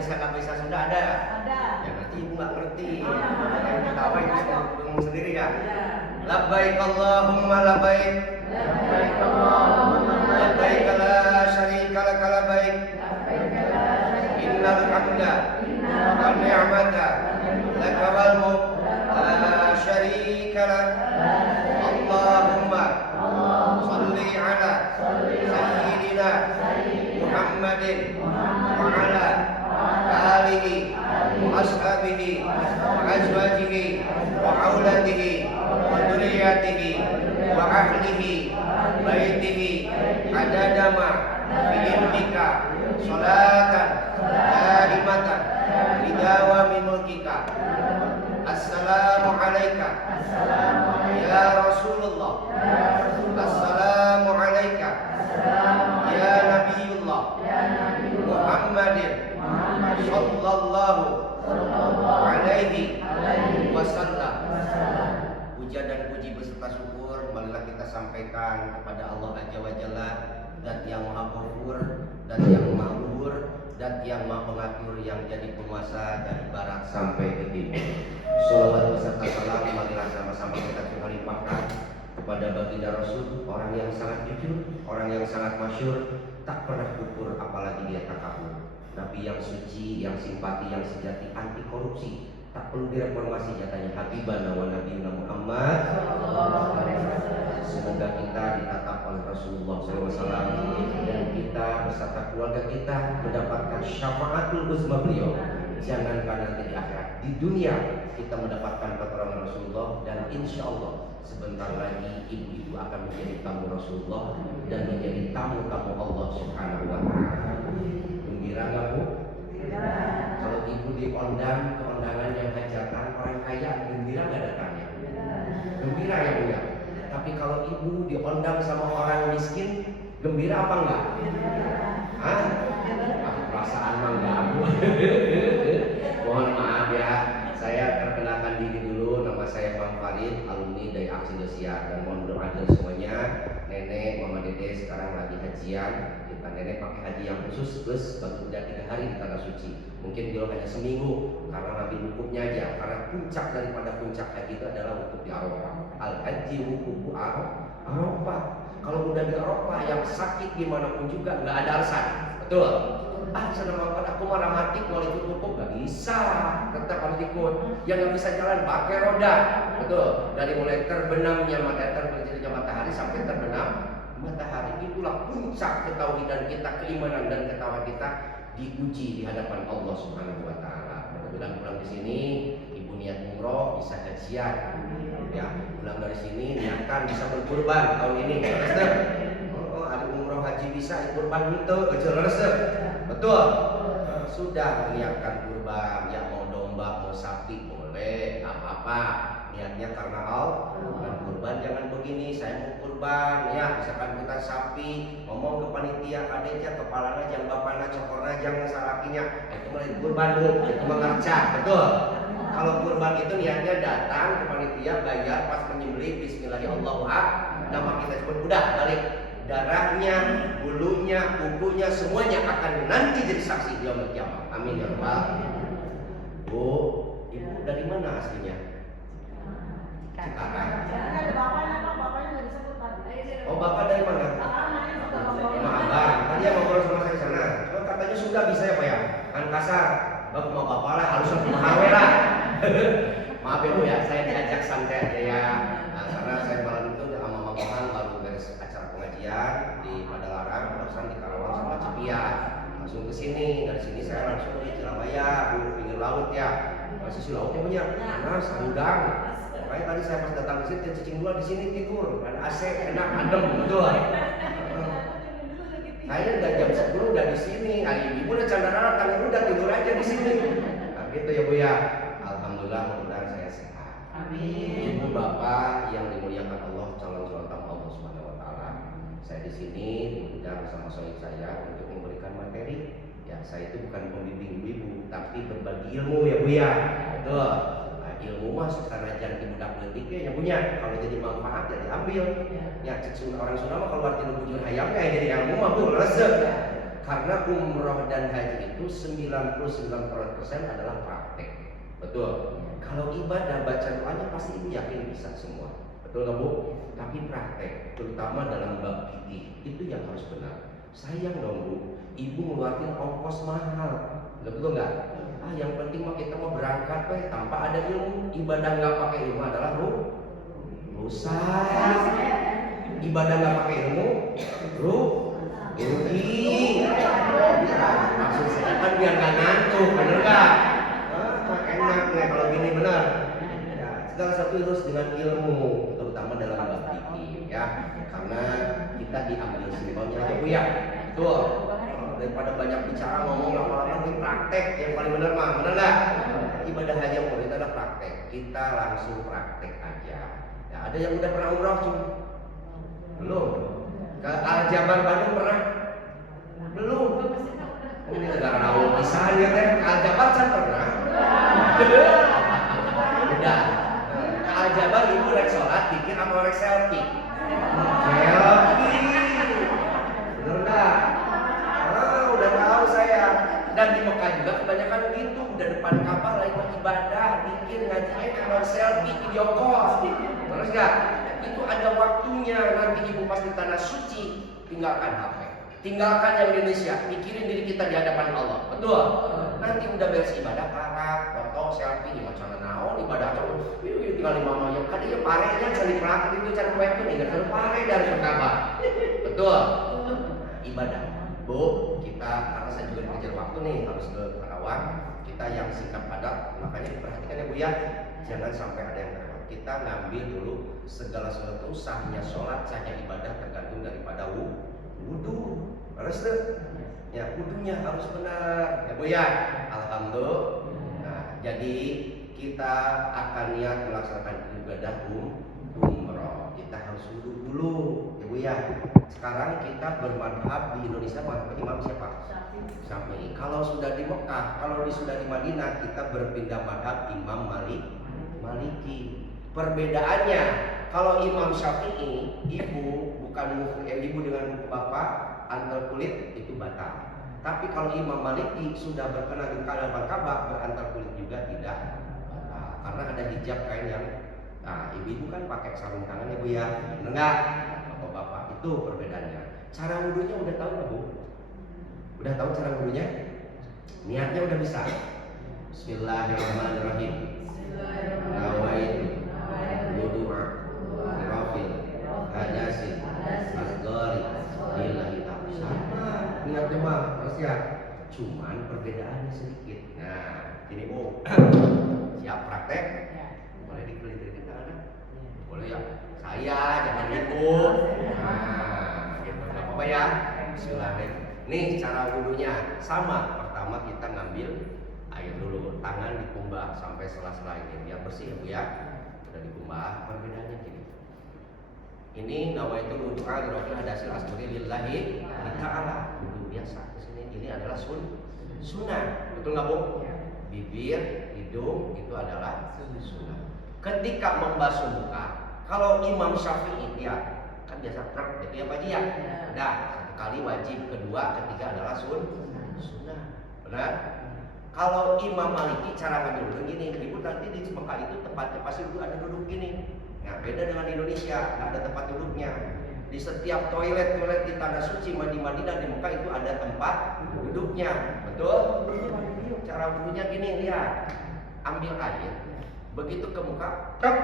bisa nggak bisa Sunda ada? Ada. Ya berarti ibu nggak ngerti. Yang ketawa itu bingung sendiri ya. Labbaik Allahumma labbaik. Labbaik Allahumma Labbaik la syarika laka labbaik. Innal hamda wan ni'mata laka wal mulk la syarika lak. Allahumma shalli ala sayyidina Muhammadin wa ala alihi wa ashabihi wa azwajihi wa auladihi wa dzurriyyatihi wa ahlihi baitihi adada ma fi ilmika sholatan daimatan bidawami mulkika. Assalamu alayka ya Rasulullah. Assalamu alayka ya Nabiullah Muhammadin sallallahu alaihi wasallam. Puja dan puji beserta syukur marilah kita sampaikan kepada Allah Azza wa Jalla, Zat yang Maha Ghafur, Zat yang Maha Luhur, Zat yang Maha Pengatur, yang jadi penguasa dari barat sampai ke timur. Sholawat beserta salam marilah sama-sama kita limpahkan kepada baginda Rasul, orang yang sangat jujur, orang yang sangat masyhur, tak pernah kufur apalagi dia takabur. Nabi yang suci, yang simpati, yang sejati, anti korupsi, tak perlu direformasi jatanya Habibana wa Nabiyuna Muhammad. Semoga kita ditatap oleh Rasulullah SAW dan kita beserta keluarga kita mendapatkan syafaatul uzma beliau. Jangankan nanti di akhirat, di dunia kita mendapatkan pertolongan Rasulullah, dan insya Allah sebentar lagi ibu-ibu akan menjadi tamu Rasulullah dan menjadi tamu-tamu Allah Subhanahu wa Ta'ala. Gembira nggak Bu? Kalau ibu diundang ke undangan yang hajatan orang kaya, gembira nggak datangnya? Gembira ya Bu ya. Tapi kalau ibu diundang sama orang miskin, gembira apa enggak? Hah? Perasaan mah enggak Bu. Mohon maaf ya, saya perkenalkan diri dulu. Nama saya Bang Farid, alumni dari Aksi Indosiar, dan mohon doa dari semuanya. Nenek, Mama Dede sekarang lagi hajian. Kita nenek pakai haji yang khusus plus baru udah 3 hari di tanah suci. Mungkin dia hanya seminggu karena Nabi wukufnya aja. Karena puncak daripada puncak haji itu adalah wukuf di Arafah. Al haji wukufu Arafah. Kalau udah di Arafah, yang sakit dimanapun juga nggak ada alasan. Betul? Sedangkan aku marah mati kalau ikut wukuf nggak bisa, tetap harus ikut. Yang nggak bisa jalan pakai roda. Betul? Dari mulai terbenamnya matahari sampai terbenam matahari, itulah puncak ketauhidan kita, keimanan dan ketakwaan kita diuji di hadapan Allah Subhanahu wa Ta'ala. Mudah-mudahan pulang di sini ibu niat umroh bisa hajian, ya pulang dari sini niatkan bisa berkurban tahun ini. Ada umroh haji bisa kurban itu resep. Betul. Sudah niatkan kurban, ya mau domba mau sapi boleh, apa-apa. Niatnya karena Allah. Dan kurban jangan begini, saya mau kurban ya, misalkan kita sapi, ngomong ke panitia, adiknya, kepalanya, jangan bapaknya, cokornya, jangan salakinya, itu mulai kurban dulu, itu mengerca, betul. Kalau kurban itu niatnya datang ke panitia, bayar, pas menyembelih, bismillahirrahmanirrahim, nama kita sebut, udah balik. Darahnya, bulunya, kukunya, semuanya akan nanti jadi saksi di yaumul kiamat. Amin ya rabbal. Bu, ibu dari mana aslinya? Cikarang. Bapaknya nggak disebut tadi. Oh, bapak dari mana? Sama abang. Tadi yang ngobrol sama saya di sana. Oh, katanya sudah bisa ya Pak ya? Kan kasar. Bapak mau bapak lah, harus mahawe lah. Maaf ya Bu ya, saya diajak santai aja ya. Nah, karena saya malam itu sama Mama Bohan baru beres acara pengajian di Padalarang, barusan di Karawang sama Cipiat. Langsung ke sini. Dari sini saya langsung di Surabaya, di pinggir laut ya. Masih lautnya banyak, panas, udang. Makanya tadi saya pas datang ke sini, cicing dulu di sini tidur, ada AC, enak, adem, betul. Saya udah jam 10 udah di sini, ibu udah candara datang, udah tidur aja di sini. Nah, gitu ya Bu ya. Alhamdulillah, mudah-mudahan saya sehat. Amin. Ibu bapak yang dimuliakan Allah, calon-calon tamu Allah Subhanahu wa Ta'ala. Saya di sini diundang bersama suami saya untuk memberikan materi. Ya, saya itu bukan pembimbing ibu, tapi berbagi ilmu ya Bu ya. Betul. Ilmu mah karena jangan dibudak letiknya yang punya, kalau jadi manfaat ya diambil. Ya cek orang Sunda mah kalau arti bujur hayamnya jadi ilmu mah Bu resep. Karena umroh dan haji itu 99% adalah praktek. Betul. Kalau ibadah baca doanya pasti ibu yakin bisa semua. Betul nggak Bu? Tapi praktek, terutama dalam bab fikih itu yang harus benar. Sayang dong Bu, ibu ngeluarin ongkos mahal. Betul nggak? Yang penting mah kita mau berangkat tanpa ada ilmu. Ibadah nggak pakai ilmu adalah rusak. Ibadah nggak pakai ilmu, rugi. Maksud saya kan biar nggak ngantuk, bener nggak? Enak nih kalau gini benar. Ya, segala satu harus dengan ilmu, terutama dalam bab fikih ya. Karena kita diambil simpelnya aja Bu ya. Betul. Daripada banyak bicara ngomong lama-lama ini praktek yang paling benar mah, benar nggak? Ibadah haji yang itu adalah praktek. Kita langsung praktek aja. Ya, ada yang udah pernah umroh cuma belum? Ke Al-Jabar Bandung pernah? Belum. Ini negara naung pisan ya teh. Ke Al-Jabar kan pernah? Udah. Ke Al-Jabar ibu rek sholat bikin apa rek selfie? Selfie. Bener enggak? Udah tahu saya. Dan di Mekah juga kebanyakan gitu, udah depan Ka'bah lagi ibadah, bikin ngajinya kalau selfie video call. Terus enggak? Itu ada waktunya. Nanti ibu pas di tanah suci tinggalkan HP, tinggalkan yang Indonesia, pikirin diri kita di hadapan Allah. Betul? Nanti udah beres ibadah, karak, foto, selfie, di macam naon ibadah tuh, tinggal di mama yang kan dia parenya cari pelakon itu cari web itu nggak terlalu pare dari Ka'bah. Betul? Ibadah, Bu, kita karena saya juga dikejar waktu nih harus ke Karawang, kita yang singkat padat, makanya diperhatikan ya Bu ya, jangan sampai ada yang terlewat. Kita ngambil dulu segala sesuatu sahnya sholat, sahnya ibadah tergantung daripada wudhu. Harus tuh, ya wudhunya harus benar ya Bu ya. Alhamdulillah. Nah, jadi kita akan niat melaksanakan ibadah umroh. Kita harus wudhu dulu ya Bu ya. Sekarang kita bermadhab di Indonesia madhab imam siapa? Syafi'i. Kalau sudah di Mekah, kalau sudah di Madinah, kita berpindah madhab Imam Maliki. Perbedaannya, kalau Imam Syafi'i, ibu dengan bapak antar kulit itu batal. Tapi kalau Imam Maliki sudah berkenan di Ka'bah berantar kulit juga tidak batal. Karena ada hijab kain yang, nah ibu kan pakai sarung tangan ya Bu ya, enggak? Bapak itu perbedaannya. Cara wudhunya udah tahu nggak Bu? Udah tahu cara wudhunya? Niatnya udah bisa. Bismillahirrahmanirrahim. Nawaitu wudu'a rafil hadasin asgari lillahi ta'ala. Sama niatnya mah harus ya. Cuman perbedaannya sedikit. Nah, ini Bu. Siap praktek? Boleh dikelilingi kita kan? Boleh ya. Saya jangan ibu. Nah, gitu nggak apa-apa ya. Bismillahirrahmanirrahim. Nih cara wudhunya sama. Pertama kita ngambil air dulu, tangan dikumbah sampai sela-sela ini biar bersih ya Bu ya. Udah dikumbah, perbedaannya gini. Ini nawaitu wudu'a rafil hadasil asgari lillahi ta'ala. Wudhu biasa di sini. Ini adalah sunnah. Betul nggak Bu? Bibir, hidung itu adalah sunnah. Ketika membasuh muka, kalau Imam Syafi'i dia kan biasa truk, jadi apa dia? Udah satu kali wajib, kedua, ketiga adalah sunnah. Benar? Kalau Imam Maliki cara ngambil duduk gini, ibu nanti di Mekah itu tempatnya pasti dulu ada duduk gini. Nah beda dengan Indonesia, nggak ada tempat duduknya. Di setiap toilet di tanah suci di Madinah di Mekah itu ada tempat duduknya, betul? Cara wudhunya gini, lihat, ambil air, begitu ke muka, tap,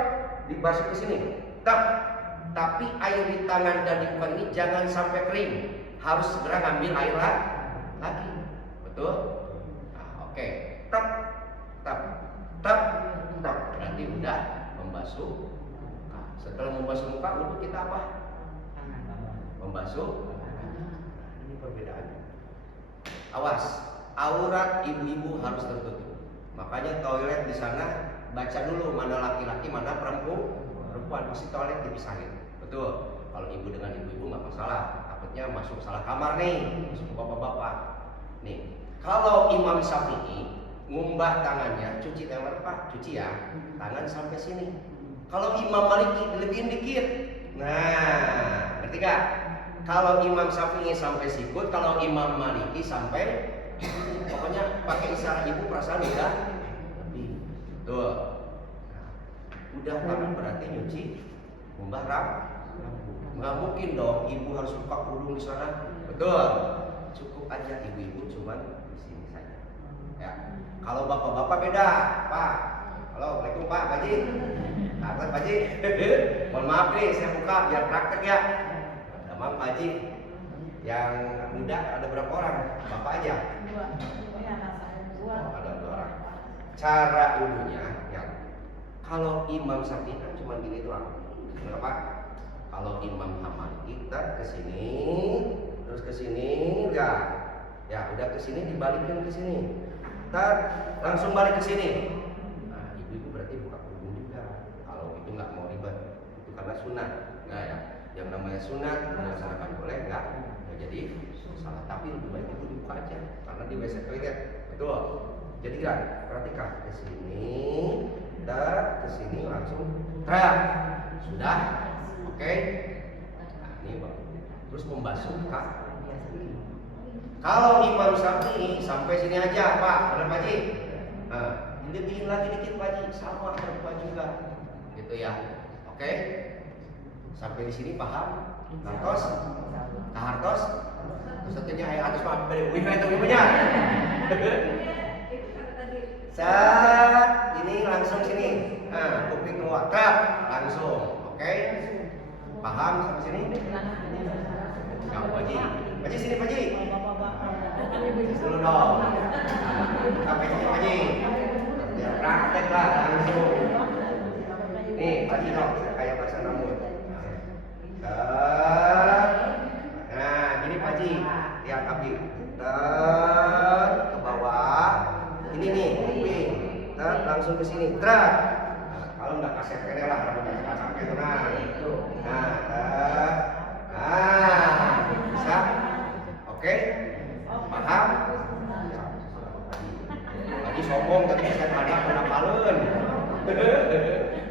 dibasuh ke sini, tap. Tapi air di tangan dan di muka ini jangan sampai kering, harus segera ngambil air lagi, betul? Nah, oke, tap, tap, tap, tap. Berarti udah membasuh muka. Setelah membasuh muka, wudhu kita apa? Membasuh. Ini perbedaannya. Awas, aurat ibu-ibu harus tertutup. Makanya toilet di sana baca dulu mana laki-laki, mana perempuan. Pasti toilet dipisahin. Betul. Kalau ibu dengan ibu-ibu nggak masalah. Takutnya masuk salah kamar nih, masuk bapak-bapak. Nih, kalau Imam Syafi'i ngumbah tangannya, cuci tangan Pak, cuci ya, tangan sampai sini. Kalau Imam Maliki dilebihin dikit. Nah, ngerti gak? Kalau Imam Syafi'i sampai sikut, kalau Imam Maliki sampai, pokoknya pakai isyarat ibu perasaan udah lebih. Tuh. Nah, udah tangan berarti nyuci mumbah rambut. Nggak mungkin dong ibu harus buka kerudung di sana. Betul. Cukup aja ibu-ibu cuman di sini saja. Ya. Kalau bapak-bapak beda, Pak. Halo, Assalamualaikum Pak Haji. Pak Haji. Mohon maaf nih, saya buka biar praktek ya. Maaf Pak Haji. Yang muda ada berapa orang? Bapak aja. Oh, ada 2 orang. Cara wudhunya ya. Kalau Imam Syafi'i kan cuma gini doang. Kenapa? Kalau Imam Maliki kita ke sini, terus ke sini, ya udah ke sini dibalikin ke sini. Langsung balik ke sini. Nah, ibu-ibu berarti buka kerudung juga. Kalau itu nggak mau ribet, itu karena sunat. Nah ya, yang namanya sunat melaksanakan boleh nggak jadi salah. Tapi lebih baik itu dibuka aja, karena di WC toilet. Betul. Jadi kan, perhatikan ke sini, ke sini langsung teriak. Sudah, oke. Nah, ini bang. Terus membasuh kaki. Kalau Imam Syafi'i sampai sini aja, Pak, benar Pak Ji? Nah, dilebihin lagi dikit Pak Ji, sama perempuan juga, gitu ya. Oke? Sampai di sini paham? Hartos? Hartos? Terus satunya ayat atas maaf dari Wina itu ibunya. Saat ini langsung sini. Nah, kuping keluar, langsung. Oke? Paham sampai sini? Ya, Pak Ji. Pak Ji sini Pak Ji. Dulu dong. Sampai sini Pak Ji. Ya praktek lah langsung. Nih Pak Ji dong, kayak bahasa namun. Nah, gini Pak Ji. Lihat Abi. Ke bawah. Ini nih, kuping. Langsung ke sini. Kalau nggak kasih kene lah, rambutnya sampai itu. Bisa? Oke? Paham? Tadi sombong, tadi saya ada penapalun.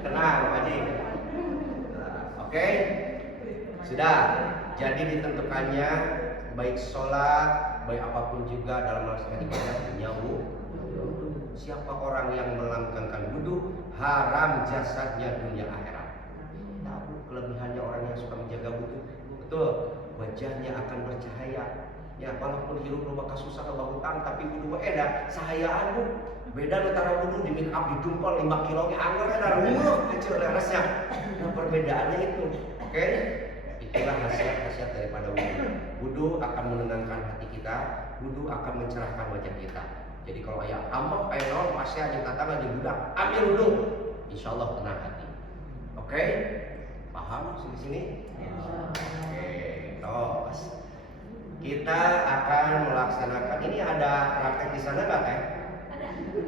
Tenang, Pak Haji. Oke? Sudah. Jadi ditentukannya baik sholat, baik apapun juga dalam melaksanakan ibadah punya wudu. Siapa orang yang melanggengkan wudu, haram jasadnya dunia akhirat. Tahu kelebihannya orang yang suka menjaga wudu. Betul, wajahnya akan bercahaya. Ya, walaupun hirup lu bakal susah ke hutang, tapi wudu dah sahayaan bu. Beda antara wudu di make up di dumpel 5 kilo ke anggar ada rumah kecil leresnya. Nah, perbedaannya itu. Oke? Itulah khasiat-khasiat daripada wudu. Wudu akan menenangkan hati kita, wudu akan mencerahkan wajah kita. Jadi kalau ayah ambek penol pasti aja kata lagi budak, ambil wudu. Insyaallah tenang hati. Oke? Paham sini-sini? Oke, terus kita akan melaksanakan ini ada praktek di sana nggak Teh?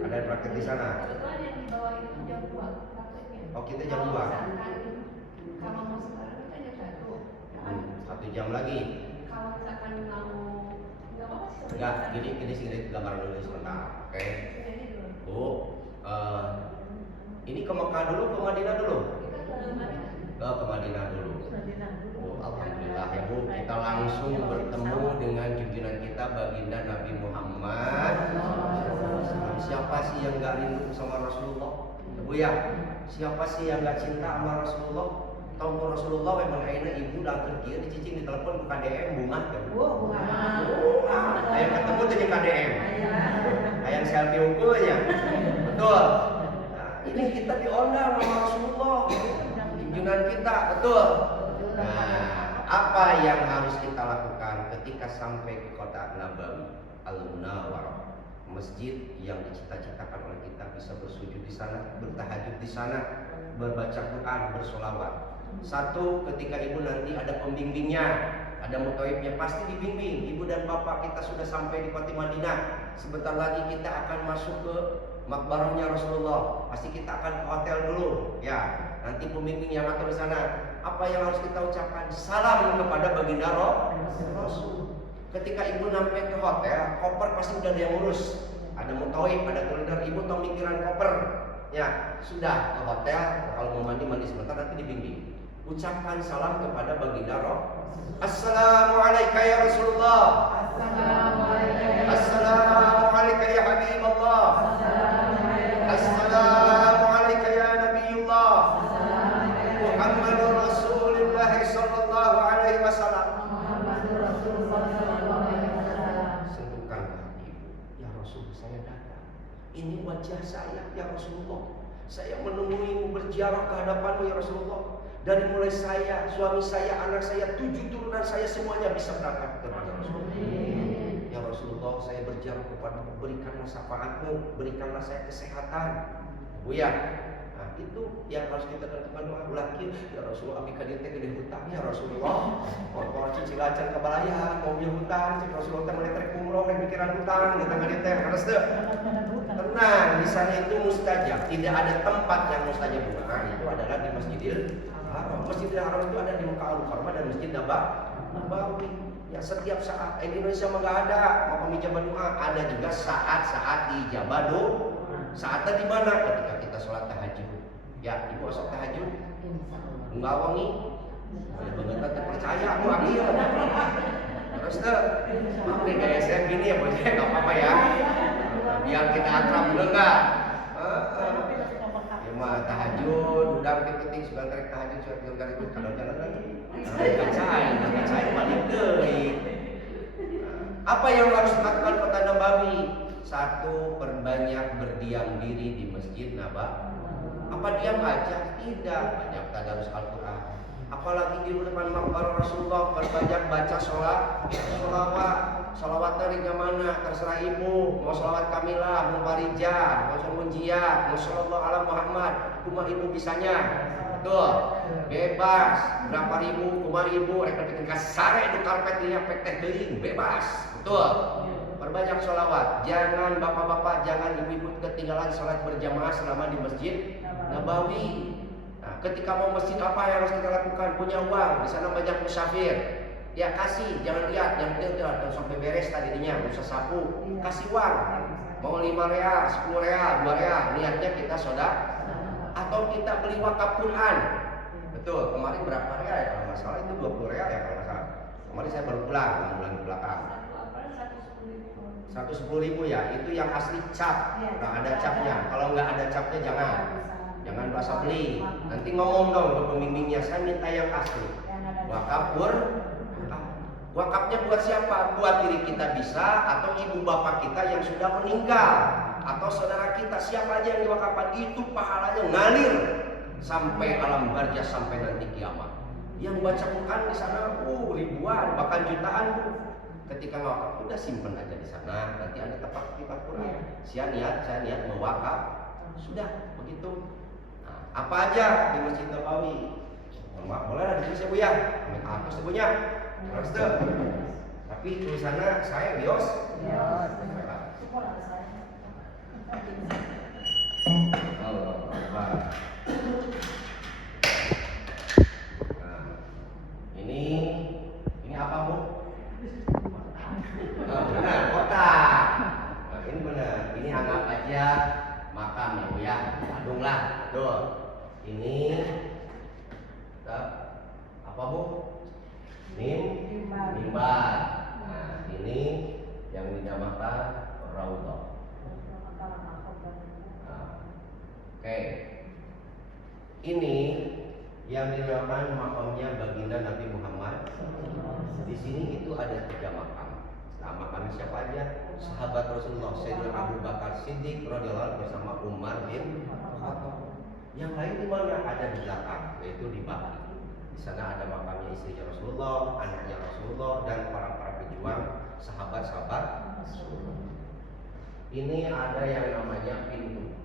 Ada praktek di sana. Kebetulan yang di bawah itu jam 2 prakteknya. Oh kita jam 2. Kalau mau sekarang kita jam 1. 1 jam lagi. Kalau misalkan mau nggak apa-apa sih. Enggak, gini sini gambar dulu sebentar. Oke. Bu, ini ke Mekah dulu, ke Madinah dulu? Kita ke Madinah. Ke Madinah dulu. Oh, alhamdulillah ya Bu, kita langsung bertemu dengan junjungan kita baginda Nabi Muhammad. Siapa sih yang nggak rindu sama Rasulullah? Bu ya, siapa sih yang nggak cinta sama Rasulullah? Tahu Rasulullah memang akhirnya ibu dan kerja dicicing di telepon ke KDM bunga ya Bu. Ayah ketemu tuh di KDM. Ayah selfie unggulnya. Betul. Nah, ini kita diundang sama Rasulullah. Junjungan kita, betul. Nah, apa yang harus kita lakukan ketika sampai ke kota Nabawi Al-Munawwarah, masjid yang dicita-citakan oleh kita bisa bersujud di sana, bertahajud di sana, berbaca Quran, bersolawat. Satu, ketika ibu nanti ada pembimbingnya, ada mutawibnya, pasti dibimbing. Ibu dan bapak kita sudah sampai di kota Madinah. Sebentar lagi kita akan masuk ke makbarahnya Rasulullah. Pasti kita akan ke hotel dulu, ya. Nanti pembimbing yang atur di sana. Apa yang harus kita ucapkan? Salam kepada baginda Rasul. Ketika ibu sampai ke hotel, koper pasti udah ada yang ngurus. Ada mutawib, ada koridor, ibu tahu mikiran koper. Ya, sudah ke hotel. Kalau mau mandi sebentar, nanti dibimbing. Ucapkan salam kepada baginda Roh. Assalamualaikum ya Rasulullah. Assalamualaikum ya Habibullah. Assalamualaikum ya Nabiullah. Muhammadur Rasulullah sallallahu alaihi wasallam. Sentuhkan ke hati ibu. Ya Rasul, saya datang. Ini wajah saya ya Rasulullah. Saya menemuimu berziarah ke hadapanmu ya Rasulullah. Dari mulai saya, suami saya, anak saya, 7 turunan saya semuanya bisa berangkat kepada Rasulullah. Ya Rasulullah, saya berziarah kepadamu, berikanlah syafaatmu, berikanlah saya kesehatan. Ya, nah, itu yang harus kita tentukan doa lagi. Ya Rasulullah, abdi ka dieu teh gede hutang ya Rasulullah. Motor cicilacan kabalayan, mobil hutang, cik Rasulullah teh meuli rek umroh, rek mikiran hutang, datang ka dieu teh harus teu. Tenang, di sana itu mustajab, tidak ada tempat yang mustajab doa, itu adalah di Masjidil Haram. Masjidil Haram itu ada di Mekah Al-Mukarramah dan Masjid Nabawi. Ya setiap saat di Indonesia mah enggak ada maqam ijabah doa, ada juga saat-saat ijabah doa. Saatnya di mana? Ketika kita sholat tahajud. Ya, ibu sholat tahajud enggak wangi. Bener-bener terpercaya aku ambil. Terus tuh, maaf nih gaya saya gini ya, bos, enggak apa-apa ya. Biar kita akrab dulu enggak? Cuma tahajud, udang ketik sudah tarik tahajud, sudah tarik tahajud, kalau jalan lagi. Kacai balik deui. Apa yang harus dilakukan Kota Nabawi? 1, perbanyak berdiam diri di Masjid Nabawi. Apa diam aja? Tidak, banyak tadarus Al-Quran. Apalagi di depan makam Rasulullah, perbanyak baca sholawat dari mana terserah ibu, mau sholawat Kamilah, mau Farijah, mau Munjiat, mau sholawat ala Muhammad, kumah ibu bisanya, betul, bebas, berapa ribu, kumah ibu, reka bikin kasare itu karpet dia pek teuing, bebas, betul. Perbanyak sholawat, jangan bapak-bapak, jangan ibu-ibu ketinggalan sholat berjamaah selama di Masjid Nabawi. Nah, ketika mau masjid apa yang harus kita lakukan? Punya uang, di sana banyak musafir. Ya kasih, jangan lihat, yang penting dan sampai beres tadinya, usah sapu, kasih uang. Mau 5 real, 10 real, 2 real, niatnya kita soda. Atau kita beli wakaf Quran. Betul, kemarin berapa real ya kalau nggak salah itu 20 real ya kalau nggak salah. Kemarin saya baru pulang, bulan ke belakang. 110.000 ya, itu yang asli cap, udah ada capnya. Kalau nggak ada capnya jangan bahasa beli. Nanti ngomong dong ke pembimbingnya, saya minta yang asli. Wakaf wakafnya buat siapa? Buat diri kita bisa, atau ibu bapak kita yang sudah meninggal, atau saudara kita, siapa aja yang diwakafkan, itu pahalanya ngalir sampai alam barzah, sampai nanti kiamat. Yang baca Quran di sana ribuan, bahkan jutaan. Ketika ngawakaf udah simpen aja di sana, nanti ada tempat kitab Quran. Saya niat mewakaf, sudah begitu. Nah, apa aja di Masjid Nabawi? Maaf, boleh lah di sini Bu ya. Amit hapus ibunya. Terus tuh. Tapi tulisannya saya Bios. Allah Akbar. Nah, ini apa Bu? Benar, kotak. Nah, ini benar. Ini anggap aja makam ya Bu ya. Adung lah, tuh. Ini apa Bu? Mimbar. Nah, ini yang dinamakan Raudhah. Nah, oke. Ini yang dinamakan makamnya baginda Nabi Muhammad. Di sini itu ada 3 makam. Nah, makamnya siapa aja? Sahabat Rasulullah, Sayyidina Abu Bakar Siddiq radhiyallahu bersama Umar bin Khattab. Yang lain di mana? Ada di belakang, yaitu di Baqi. Di sana ada makamnya istrinya Rasulullah, anaknya Rasulullah, dan para pejuang sahabat-sahabat Rasulullah. Ini ada yang namanya pintu.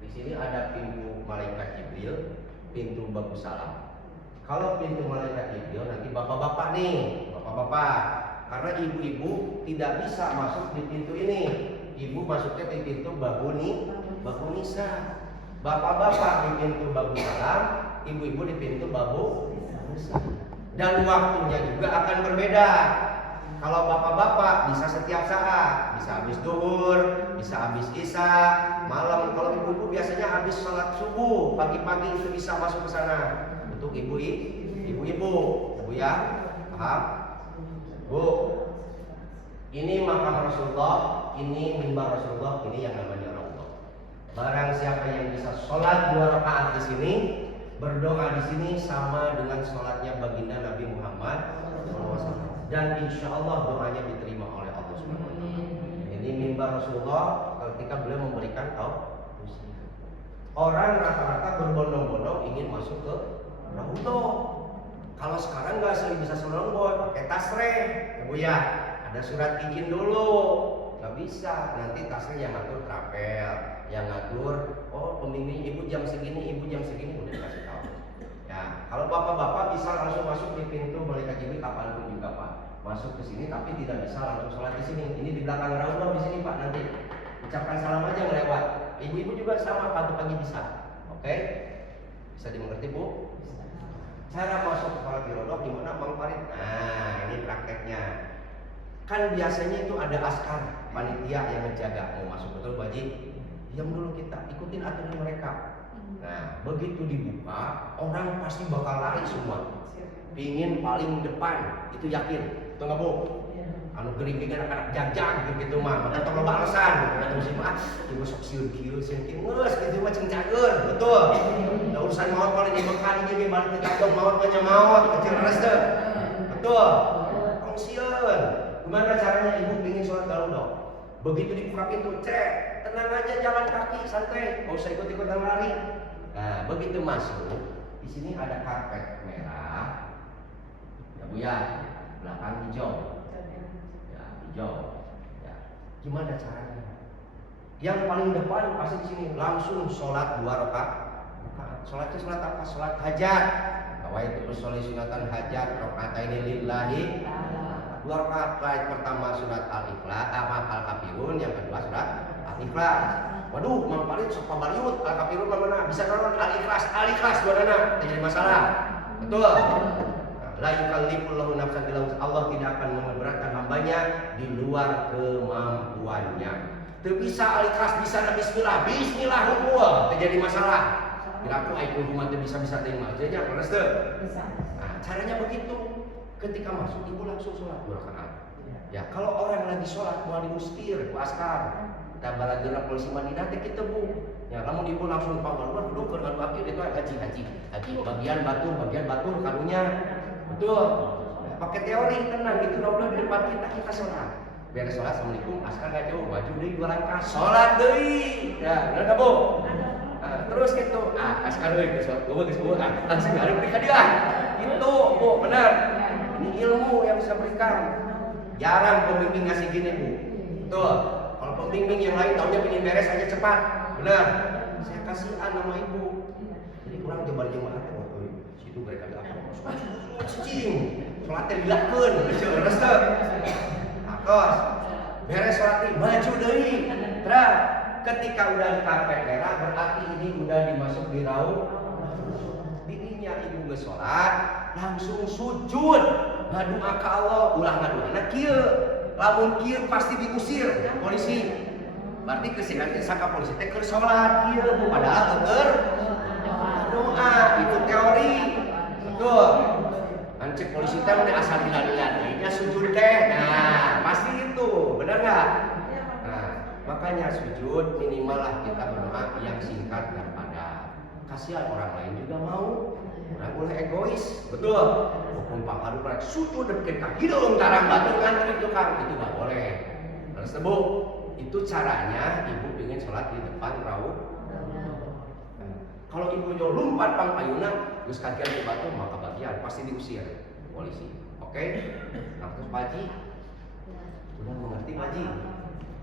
Di sini ada pintu malaikat Jibril, pintu Babu Salam. Kalau pintu malaikat Jibril nanti bapak-bapak nih, bapak-bapak. Karena ibu-ibu tidak bisa masuk di pintu ini. Ibu masuknya di pintu Babu Nisa. Bapak-bapak di pintu Babu Salam, ibu-ibu di pintu Babu Nisa. Dan waktunya juga akan berbeda. Kalau bapak-bapak bisa setiap saat, bisa habis duhur, bisa habis isya, malam. Kalau ibu-ibu biasanya habis sholat subuh, pagi-pagi itu bisa masuk ke sana. Untuk ibu-ibu, ibu ya, paham? Bu, ini makam Rasulullah, ini mimbar Rasulullah, ini yang namanya Raudhah. Barang siapa yang bisa sholat 2 rakaat di sini, berdoa di sini sama dengan sholatnya baginda Nabi Muhammad SAW. Dan insya Allah doanya diterima oleh Allah SWT. Ini mimbar Rasulullah ketika beliau memberikan tausiah. Orang rata-rata berbondong-bondong ingin masuk ke Raudhah. Kalau sekarang nggak bisa selonggol, pakai tasreh, ya Bu ya. Ada surat izin dulu, nggak bisa. Nanti tasreh yang ngatur travel, yang ngatur, oh pembimbing ibu jam segini, udah dikasih tahu. Ya, kalau bapak-bapak bisa langsung masuk di pintu Malaikat Jibril kapanpun juga Pak. Masuk ke sini tapi tidak bisa langsung sholat di sini. Ini di belakang Raudhah di sini Pak nanti. Ucapkan salam aja ngelewat. Ibu-ibu juga sama pagi-pagi bisa. Oke? Bisa dimengerti Bu? Cara masuk ke sholat di Raudhah gimana Bang Farid? Nah, ini prakteknya. Kan biasanya itu ada askar panitia yang menjaga mau masuk, betul Bu Haji? Diam dulu kita, ikutin aturan mereka. Nah, begitu dibuka, orang pasti bakal lari semua. Pingin paling depan, itu yakin. Betul nggak Bu? Anu gering-gering anak-anak jag-jag gitu mah, maka tong loba alasan. Kata musim ibu sok siun kieu ngeus gitu mah ceng cager, betul. Da urusan maot paling dibekali jadi balik teh takut maot mah nya maot, kecil res teh. Betul. Tong sieun. Gimana caranya ibu pingin sholat Raudhah? Begitu dibuka pintu, cek, tenang aja jalan kaki santai, nggak usah ikut-ikutan lari. Nah, begitu masuk, di sini ada karpet merah, ya Bu ya, belakang hijau, ya hijau. Ya, gimana caranya? Yang paling depan pasti di sini langsung sholat 2 rakaat. Sholatnya sholat apa? Sholat hajat. Nawaitu sholli sunatan hajat rakaataini lillahi. 2 rakaat pertama surat Al-Ikhlas, Al-Kafirun, yang kedua surat Al-Ikhlas. Waduh, Mang Farid sok pabaliut Al-Kafirun mana? Bisa nonton Al-Ikhlas dua-duanya, jadi masalah. Betul. La yukallifullahu nafsan illa wus'aha. Allah tidak akan memberatkan hambanya di luar kemampuannya. Teu bisa Al-Ikhlas bisa na bismillah hukum, terjadi masalah. Bila aku aya rumah teu bisa terima aja nya, beres teu? Nah, caranya begitu. Ketika masuk ibu langsung sholat 2 rakaat. Ya, kalau orang lagi sholat mau diusir, askar. Kita balagena polisi Madinah teh kitu Bu. Ya, lamun ibu langsung panggaluan dukur ngadu akhir itu haji bagian batur karunya. Betul. Ya, pakai teori tenang gitu udah di depan kita sholat. Beres sholat assalamualaikum, askar enggak jauh, maju deui 2 rakaat. Sholat deui. Ya, bener enggak Bu? Nah, terus gitu. Askar deui sholat geus langsung ngarep ka dia. Itu Bu, benar. Ini ilmu yang bisa berikan. Jarang pembimbing ngasih gini Bu. Betul. Kalau pembimbing yang lain taunya pengen beres aja cepat. Benar. Saya kasih nama ibu. Jadi kurang coba jemaah teh situ mereka ada apa? Cicing. Salatnya dilakeun, beres teh. Akos. Beres salat maju deui. Terus ketika udah di karpet merah berarti ini udah dimasuk di Raudhah. Dirinya ibu geus salat langsung sujud ngadua ka Allah, ulah ngaduana kieu. Lamun kieu pasti diusir polisi. Berarti kesinian saka polisi teh keur salat kieu padahal keur doa, itu teori. Betul. Ancek polisi teh udah asal dilalui sujud teh. Nah, pasti itu. Benar enggak? Nah, makanya sujud minimal lah kita berdoa yang singkat dan padat. Kasihan orang lain juga mau. Orang boleh egois, betul. Hukum pangkalu kan sujud deketin kaki dong, tarang batu ngantri tukang itu nggak boleh. Terus Bu, itu caranya ibu pengen sholat di depan Raudhah. Kalau ibu lompat pang payuna, terus kagian ke batu maka bagian pasti diusir polisi. Oke? Nah, terus Pak Haji, udah mengerti Pak Haji?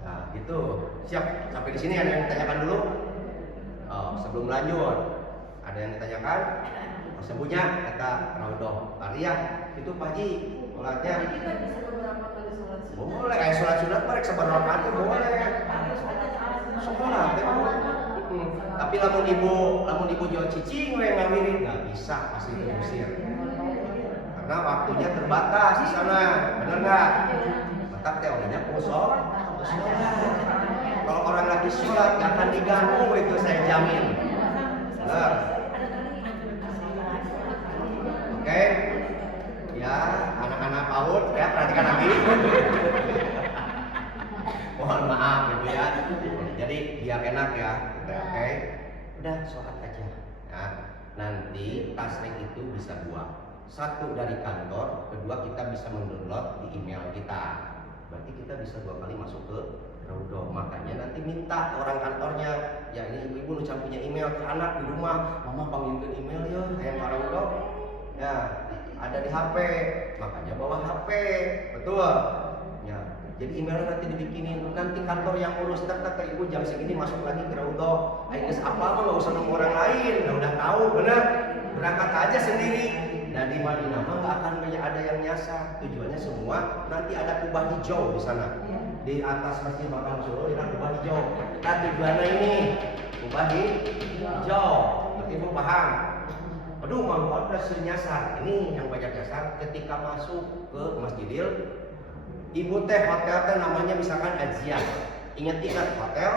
Nah, gitu. Siap. Sampai di sini ada yang ditanyakan dulu? Oh, sebelum lanjut, ada yang ditanyakan? Sembunyi kata Raudhah. Arya itu Pak Haji sholatnya. Kita bisa beberapa kali sholat sunat. Boleh kayak sholat sunat mereka seberapa kali boleh. Sholat ya. Tapi lamun ibu jual cicing we ngawirin nggak bisa pasti diusir. karena waktunya terbatas di sana, benar nggak? Maka teorinya sholat. Kalau orang lagi sholat nggak akan diganggu, itu saya jamin. Benar. Oke, ya anak-anak PAUD ya perhatikan lagi. Mohon maaf gitu ya. Jadi biar enak ya, oke. Udah sholat aja. Nah, nanti tasnya itu bisa dua. Satu dari kantor, kedua kita bisa mendownload di email kita. Berarti kita bisa 2 kali masuk ke Raudhah. Makanya nanti minta ke orang kantornya, ya ini ibu-ibu nucan punya email ke anak di rumah, mama panggilkan email ya, kayak ke Raudhah. Ya, ada di HP, makanya bawa HP, betul. Ya, jadi emailnya nanti dibikinin, nanti kantor yang urus tak ibu jam segini masuk lagi ke Raudhah. Ayo apa nggak usah nunggu orang lain, udah tahu bener, berangkat aja sendiri. Nah di Madinah mah nggak akan banyak ada yang nyasar. Tujuannya semua nanti ada kubah hijau di sana. Di atas Masjid Makam Suro ada kubah hijau. Nah tujuannya ini kubah hijau. Berarti ibu paham? Aduh mau ada nyasar. Ini yang banyak nyasar ketika masuk ke Masjidil. Ibu teh hotel teh namanya misalkan Ajia. Ingat hotel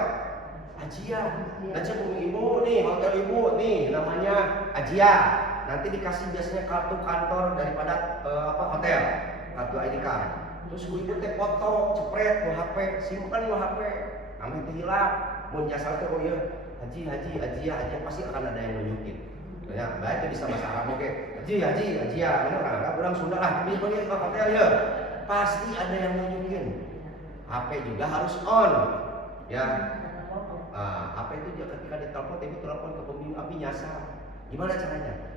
Ajia. Nanti ibu nih hotel ibu nih namanya Ajia. Nanti dikasih biasanya kartu kantor daripada hotel, kartu ID card. Terus ibu teh foto, cepret, mau HP, simpan mau HP. Kami teh hilang, mau jasa teh oh iya, haji, pasti akan ada yang nunjukin. Ya, baik itu bisa bahasa Arab oke. Haji ya, benar kan? Orang Sunda lah, ini pergi ke hotel ya. Pasti ada yang nunjukin. HP juga harus on, ya. HP itu ketika ditelepon, ibu telepon ke pembimbing api nyasar. Gimana caranya?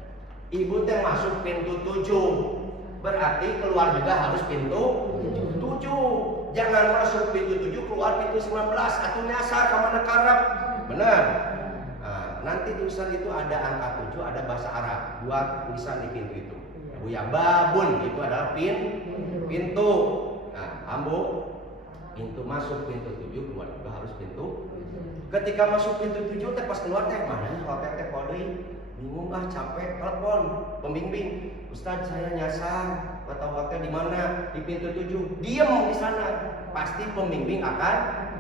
Ibu teh masuk pintu 7, berarti keluar juga harus pintu 7. Jangan masuk pintu 7 keluar pintu 19 atau nyasar ke mana karep. Benar. Nah, nanti tulisan itu ada angka 7, ada bahasa Arab. 2 tulisan di pintu itu. Bu ya babun itu adalah pintu. Nah, ambo pintu masuk pintu 7 keluar juga harus pintu. Ketika masuk pintu 7 teh pas keluar teh mana hotel teh kode. Bingung lah, capek, telepon pembimbing, Ustadz saya nyasar, kata hotel di mana? Di pintu 7. Diam di sana, pasti pembimbing akan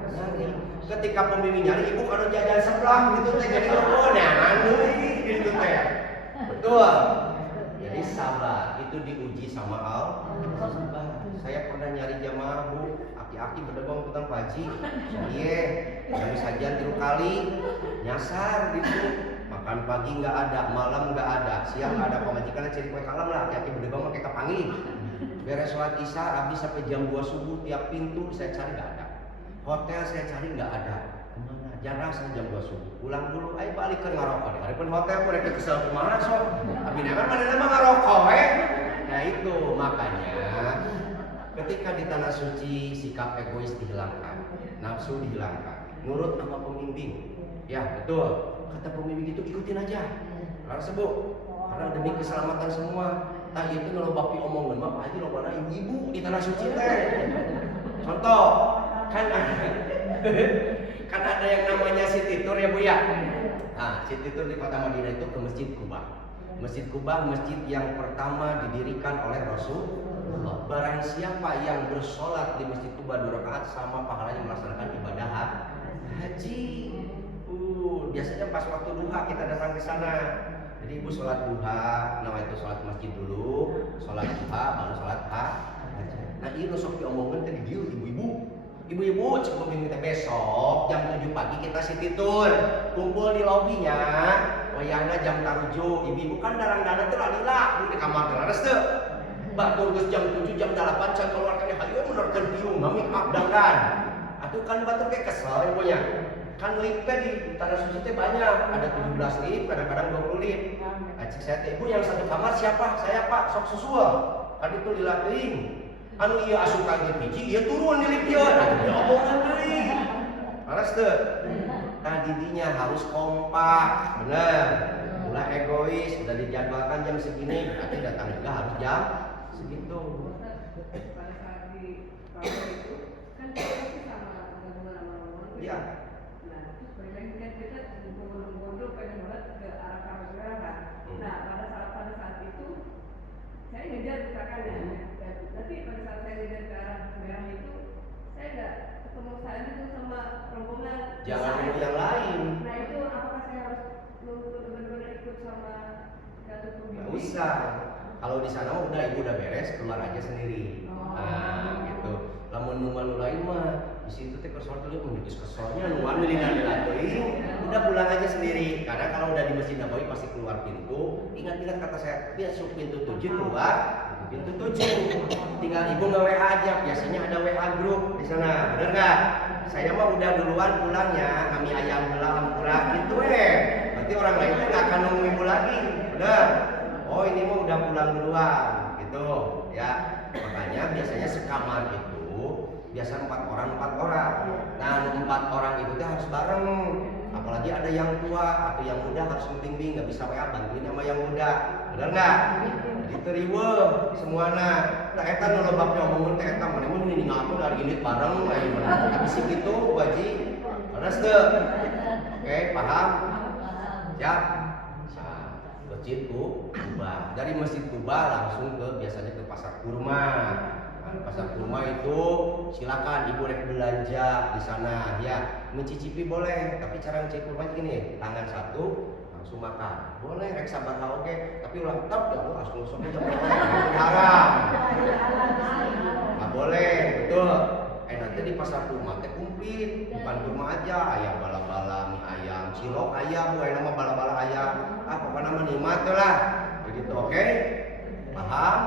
nyari. Ketika pembimbing nyari, ibu kalau jajan sebelah gitu teh jadi telepon ya, gitu teh. Betul. Jadi sabar, itu diuji sama Allah. Saya pernah nyari jamaah bu, aki-aki berdebong tentang paji, iya, kami sajian 3 kali, nyasar gitu. Makan pagi nggak ada, malam nggak ada, siang nggak ada, pemajikan cari kue kalam lah, aki-aki berdebong pakai kepangi. Beres sholat isya, habis sampai jam 2 subuh, tiap pintu saya cari nggak ada. Hotel saya cari nggak ada. Kemana? Jarang saya jam 2 subuh. Pulang dulu, ayo balik ke ngarokok deh. Hari pun hotel mereka kesel kemana sob? Tapi never mana nama ngarokok Nah itu makanya ketika di tanah suci sikap egois dihilangkan, nafsu dihilangkan, nurut sama pembimbing. Ya betul. Kata pembimbing itu ikutin aja. Karena sebut, karena demi keselamatan semua. Nah itu kalau bapi omongan mah Pak Haji lo mana ibu di tanah suci teh. Contoh, kan ada yang namanya City Tour ya bu ya. Nah City Tour di kota Madinah itu ke Masjid Kuba. Masjid Kuba masjid yang pertama didirikan oleh Rasulullah. Barang siapa yang bersolat di Masjid Kuba 2 rakaat sama pahalanya melaksanakan ibadah haji. Biasanya pas waktu duha kita datang ke sana. Jadi ibu sholat duha, nama itu sholat masjid dulu, sholat duha, baru sholat haji. Nah ini sok diomongin tadi dia ibu-ibu coba minta besok jam 7 pagi kita city tour, kumpul di lobinya. Wayana jam taruju, ibu-ibu kan darang-darang tuh lalila, di kamar terlaris tuh. Batur jam 7 jam 8 can keluarkannya hayu menerkan biung, ngamik abdangan. Atuh kan batur kayak kesel ibunya. Kan liftnya di tanah suci teh banyak, ada 17 lift, kadang-kadang 20 lift. Acik saya teh, ibu yang satu kamar siapa? Saya pak, sok susul. Kan itu dilatih. Anu iya asukan ke biji, iya turun di lift ieu. Ya omongan deui. Paras teu? Nah didinya harus kompak, bener. Ulah egois, udah dijadwalkan jam segini, berarti datang juga harus jam segitu. Pada saat di Papua itu kan kita sama gabungan sama rombongan. Iya. Kita berbondong-bondong pengen banget ke arah Kamera kan. Nah pada saat itu saya ngejar misalkan ya, dan nanti pada saat saya ngejar ke arah merah itu saya nggak ketemu saat itu sama rombongan. Jangan nunggu yang lain. Nah itu apakah saya harus nunggu benar-benar ikut sama Datuk Pembimbing? Nggak usah. Kalau di sana udah ibu udah beres, keluar aja sendiri. Nah, gitu. Lamun nu lain mah di situ teh kesel dulu menjadi keselnya nuan milina udah pulang aja sendiri. Karena kalau udah di Masjid Nabawi pasti keluar pintu. Ingat-ingat kata saya, masuk pintu 7 keluar pintu 7. Tinggal ibu nge-WA aja, biasanya ada WA grup di sana. Bener nggak? Saya mah udah duluan pulangnya, kami ayam heula ampura gitu Berarti orang lain tuh nggak akan nunggu ibu lagi. Bener? Oh ini mah udah pulang duluan gitu ya. Makanya biasanya sekamar itu biasa 4 orang. Nah 4 orang itu tuh harus bareng. Apalagi ada yang tua atau yang muda harus membimbing, nggak bisa WA bantuin sama yang muda. Bener nggak? Gitu riwe semuanya. Nah eta nu lobaknya ngomongin teh eta mana mun ini ngaku dari ini bareng aja mana. Tapi sih gitu waji. Terus tuh. Oke, paham? Ya. Masjid Kuba. Dari Masjid Kuba langsung ke biasanya ke Pasar Kurma. Nah, Pasar Kurma itu silakan ibu rek belanja di sana ya. Mencicipi boleh, tapi cara mencicipi kurma gini, tangan satu langsung makan. Boleh rek sabar oke, tapi ulang tap ya lu langsung aja boleh. Haram. Nggak boleh, betul. Nanti di Pasar Kurma teh komplit, bukan kurma aja, ayam bala-bala, mie ayam, cilok ayam, bukan nama bala-bala ayam, pokoknya nama nikmat lah, begitu oke? Paham?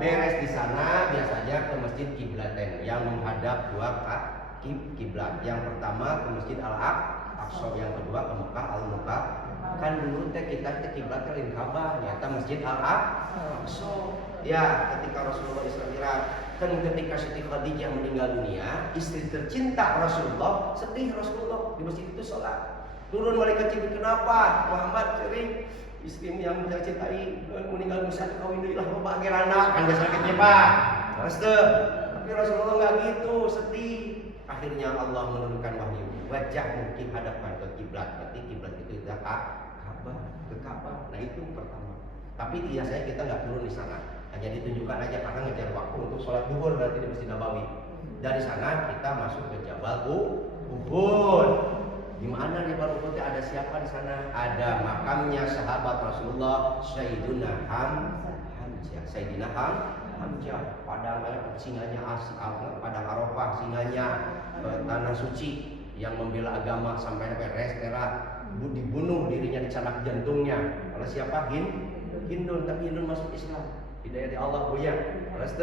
Beres di sana biasanya ke Masjid Kiblaten yang menghadap dua kiblat. Yang pertama ke Masjid Al-Aqsa, yang kedua ke Mekah Al-Mekah. Kan dulu teh kita teh kiblatnya lain Ka'bah, nyata Masjid Al-Aqsa. Ya, ketika Rasulullah Isra Mi'raj, kan ketika Siti Khadijah meninggal dunia, istri tercinta Rasulullah, sedih Rasulullah di masjid itu sholat. Turun malaikat Jibril, kenapa? Muhammad ceri istrimu yang saya cintai meninggal dunia, kawinilah bapak anak kan biasa gitu Pak. Terus tuh, tapi Rasulullah nggak gitu, sedih. Akhirnya Allah menurunkan wahyu, wajah mungkin hadapkan ke kiblat, berarti kiblat itu ke Ka'bah. Nah itu pertama. Tapi biasanya kita nggak turun di sana, hanya ditunjukkan aja karena ngejar waktu untuk sholat duhur nanti di Masjid Nabawi. Dari sana kita masuk ke Jabal Uhud. Di mana di Jabal Uhud ada siapa di sana? Ada makamnya sahabat Rasulullah Sayyidina Hamzah. Sayyidina Hamzah. Padang singanya padang Arafah, singanya tanah suci yang membela agama sampai beres merah. Dibunuh dirinya dicanak jantungnya. Kalau siapa? Hindun, tapi Hindun masuk Islam. Hidayah dari Allah ya. Terus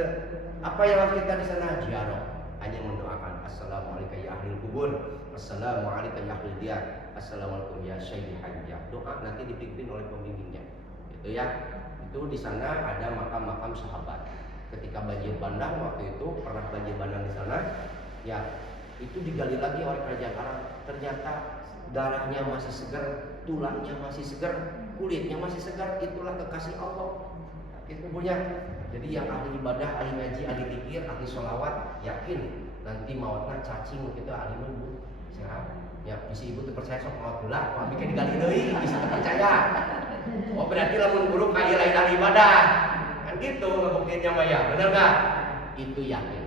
apa yang harus kita di sana? Ziarah. Hanya mendoakan assalamualaikum ya ahlul kubur, assalamualaikum ya ahlul diyar, assalamualaikum ya syekh hajjah. Doa nanti dipimpin oleh pembimbingnya. Itu ya. Itu di sana ada makam-makam sahabat. Ketika banjir bandang waktu itu pernah banjir bandang di sana, ya itu digali lagi oleh kerajaan Arab. Ternyata darahnya masih segar, tulangnya masih segar, kulitnya masih segar. Itulah kekasih Allah. Itu punya. Jadi yang ahli ibadah, ahli ngaji, ahli zikir, ahli sholawat, yakin nanti mautnya cacing gitu ahli nunggu. Sehat. Ya, bisa ibu terpercaya sok maut lah, mau bikin digali deui, bisa terpercaya. Oh berarti lamun buruk kayak lain ahli ibadah. Kan gitu ngebuktiinnya mah ya, benar enggak? Itu yakin.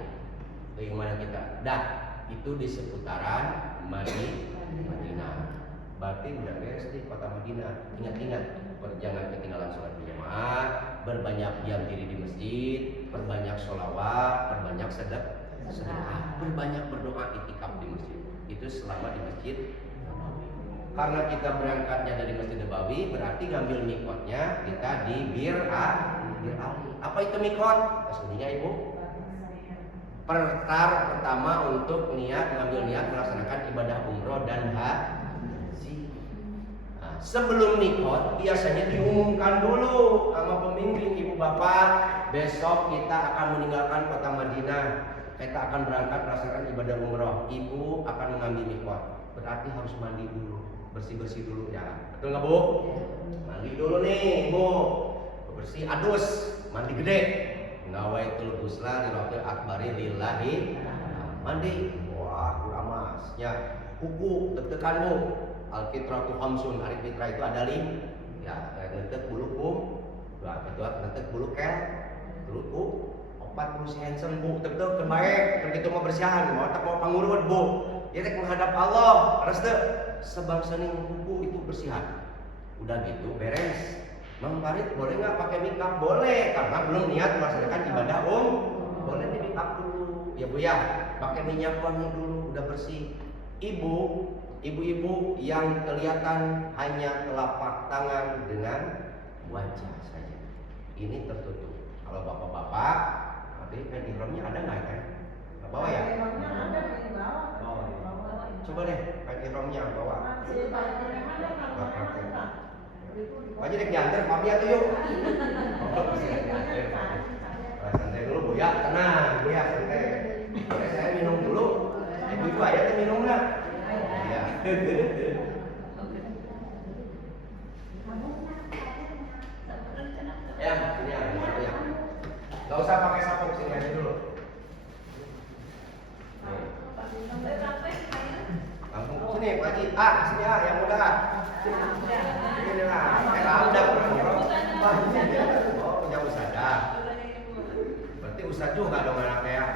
Itu yang mana kita? Dah, itu di seputaran Madinah. Berarti udah beres di kota Madinah. Ingat-ingat, jangan ketinggalan sholat berjamaah, berbanyak diam diri di masjid, berbanyak sholawat, berbanyak sedekah, berbanyak berdoa itikaf di masjid. Itu selama di Masjid Nabawi. Karena kita berangkatnya dari Masjid Nabawi, berarti ngambil mikotnya kita di Bir Ali. Apa itu mikot? Maksudnya ibu? Pertama untuk ngambil niat melaksanakan ibadah umroh dan haji. Nah, sebelum mikot biasanya diumumkan dulu sama pembimbing ibu bapak, besok kita akan meninggalkan kota Madinah, kita akan berangkat melaksanakan ibadah umroh. Ibu akan mengambil mikot, berarti harus mandi dulu, bersih dulu ya, betul nggak bu? Mandi dulu nih ibu, bersih, adus, mandi gede. Nawaitul ghusla li rabbil akbari lillahi. Mandi, wah kuramas ya, kuku deg-deganmu. Al fitratu khamsun, hari fitrah itu ada 5. Ya, ngedeg bulu Dua kedua nanti bulu kel, dulu bu, 40 sembuh, tetep kebaik, begitu mau bersihan, mau tak mau pangurut bu, jadi menghadap Allah, harus tuh sebangsa nih bu itu bersihan, udah gitu beres. Mang Farid boleh nggak pakai makeup? Boleh, karena belum niat melaksanakan ibadah boleh di makeup dulu, ya bu ya, pakai minyak wangi dulu, udah bersih. Ibu-ibu yang kelihatan hanya telapak tangan dengan wajah saja, ini tertutup. Kalau bapak-bapak, nanti kan ihramnya ada nggak kan? Nggak bawa ya? Emangnya ada di bawah. Oh, coba deh, kan ihramnya bawa. Masih banyak mana kalau Pak Haji dek diantar, papi atuh yuk. Oh, santai dulu bu ya, tenang bu ya, santai. Boleh saya minum dulu. Ibu aja tuh minum nggak? Iya. Ya, sini ya. Gak usah pakai sapu, sini aja dulu. Langsung sini Pak Haji. Sini yang muda. Ini lah, pakai landak. Oh, punya usaha. Berarti usaha juga dong anaknya ya.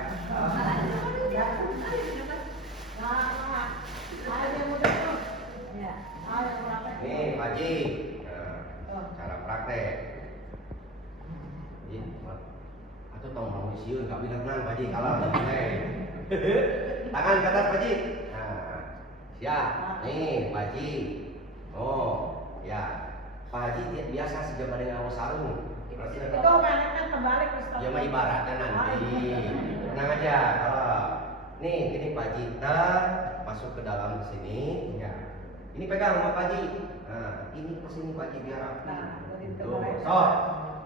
Nih Pak Haji, cara praktek. Atau tahu mau siun, nggak bilang nang Pak Haji kalah. Tangan ke atas Pak Haji. Nah, siap. Nih Pak Haji. Oh, ya. Pak Haji biasa sejak dengan awas sarung. itu kan terbalik Ustaz. Ya mah ibaratnya nanti. Tenang aja. Nih, ini Pak Haji kita masuk ke dalam sini. Ya. Ini pegang sama Pak Haji. Nah, ini ke sini Pak Haji biar rapi. Tuh, sok.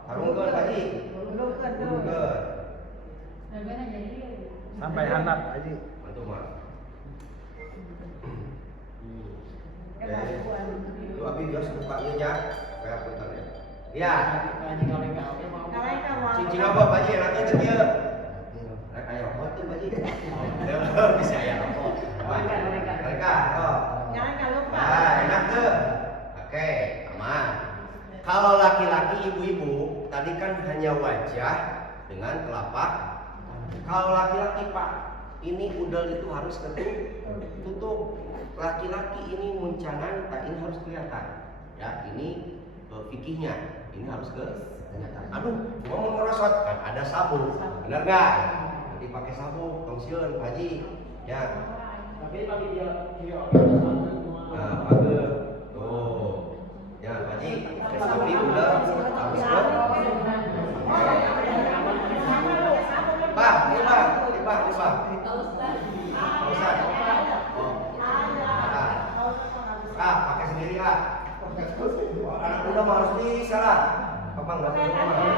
Sarungkeun Pak Haji. Sarungkeun. Sampai handap Haji. Mantu mah. Lu abi biasa buka ieu nya. Kayak punten ya. Iya. Cincin apa Pak Haji? Nanti teh kieu. Rek aya rokok tuh Pak Haji. Bisa aya rokok. Mereka, Jangan kalau Nah, enak tuh. Oke, aman. Kalau laki-laki ibu-ibu tadi kan hanya wajah dengan telapak. Kalau laki-laki Pak, ini udel itu harus tutup. Laki-laki ini muncangan, ini harus kelihatan. Ya, ini fikihnya. Ini harus kelihatan. Aduh, mau merosot kan ada sabun. Benar nggak? Nanti pakai sabun, tongsiun, Pak Haji. Ya. Tapi bagi dia Nah, pakai tuh. Ya, Pak Haji, tapi udah harus ke. Pak, ini Pak, ini Pak. Ustaz. Pakai sendiri anak muda mah harus bisa lah. Abang nggak tahu mana.